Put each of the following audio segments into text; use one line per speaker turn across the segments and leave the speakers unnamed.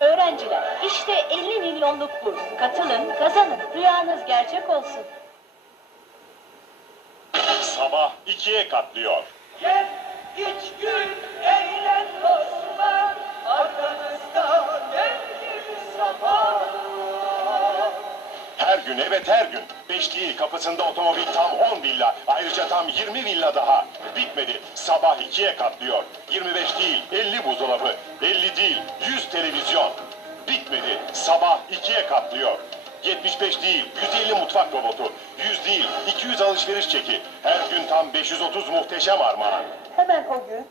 Öğrenciler, işte 50 milyonluk burs. Katılın, kazanın. Rüyanız gerçek olsun.
Sabah ikiye katlıyor.
Gel, iç gül,
gün evet her gün. Beş değil kapısında otomobil tam 10 villa. Ayrıca tam 20 villa daha. Bitmedi. Sabah ikiye katlıyor. 25 değil 50 buzdolabı. 50 değil 100 televizyon. Bitmedi. Sabah ikiye katlıyor. 75 değil 150 mutfak robotu. 100 değil 200 alışveriş çeki. Her gün tam 530 muhteşem armağan.
Hemen o gün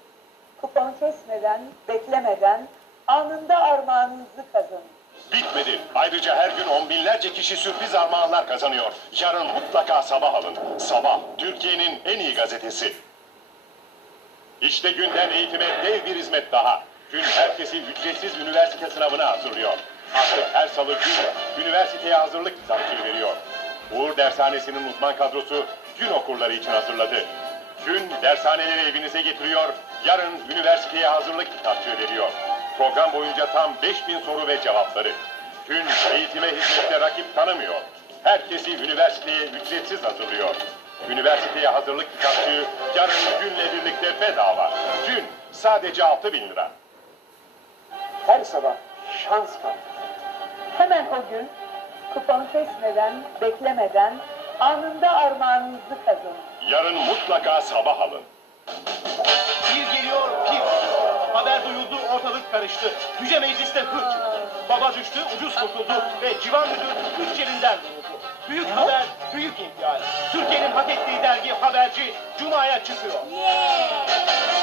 kupon kesmeden, beklemeden anında armağanınızı kazanın.
Bitmedi. Ayrıca her gün on binlerce kişi sürpriz armağanlar kazanıyor. Yarın mutlaka sabah alın. Sabah, Türkiye'nin en iyi gazetesi. İşte günden eğitime dev bir hizmet daha. Gün herkesi ücretsiz üniversite sınavına hazırlıyor. Artık her salı gün üniversiteye hazırlık kitapçığı veriyor. Uğur Dershanesi'nin uzman kadrosu gün okurları için hazırladı. Gün dershaneleri evinize getiriyor, yarın üniversiteye hazırlık kitapçığı veriyor. Program boyunca tam 5000 soru ve cevapları. Gün eğitime hizmette rakip tanımıyor. Herkesi üniversiteye ücretsiz hazırlıyor. Üniversiteye hazırlık kitapçığı yarın günle birlikte bedava. Gün sadece 6000 lira.
Her sabah şans kap. Hemen o gün kupon kesmeden, beklemeden anında armağanınızı kazanın.
Yarın mutlaka sabah alın.
Karıştı. Yüce Meclis'te hır çıktı. Baba düştü ucuz kurtuldu ve civan müdür üç yerinden vuruldu. Büyük haber, büyük infial. Türkiye'nin hak ettiği dergi Haberci Cuma'ya çıkıyor.
Yeah!